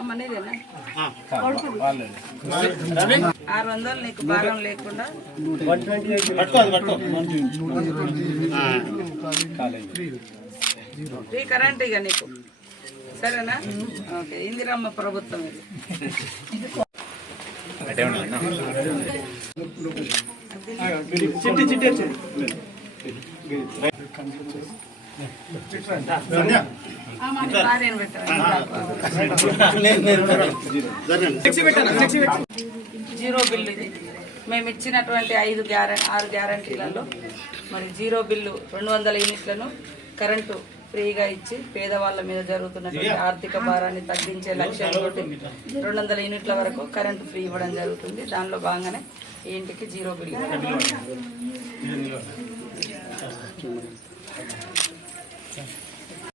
అమ్మనేదేనా 600 నీకు భారం లేకుండా ఫ్రీ కరెంట్ ఇక నీకు సరేనా? ఓకే, ఇందిరమ్మ ప్రభుత్వం ఇది. జీరో బిల్లు ఇది మేము ఇచ్చినటువంటి 6 గ్యారంటీలలో మరి జీరో బిల్లు 200 యూనిట్లను కరెంటు ఫ్రీగా ఇచ్చి పేదవాళ్ళ మీద జరుగుతున్నటువంటి ఆర్థిక భారాన్ని తగ్గించే లక్ష్యంతో 200 యూనిట్ల వరకు కరెంటు ఫ్రీ ఇవ్వడం జరుగుతుంది. దానిలో భాగంగానే ఈ ఇంటికి జీరో బిల్లు.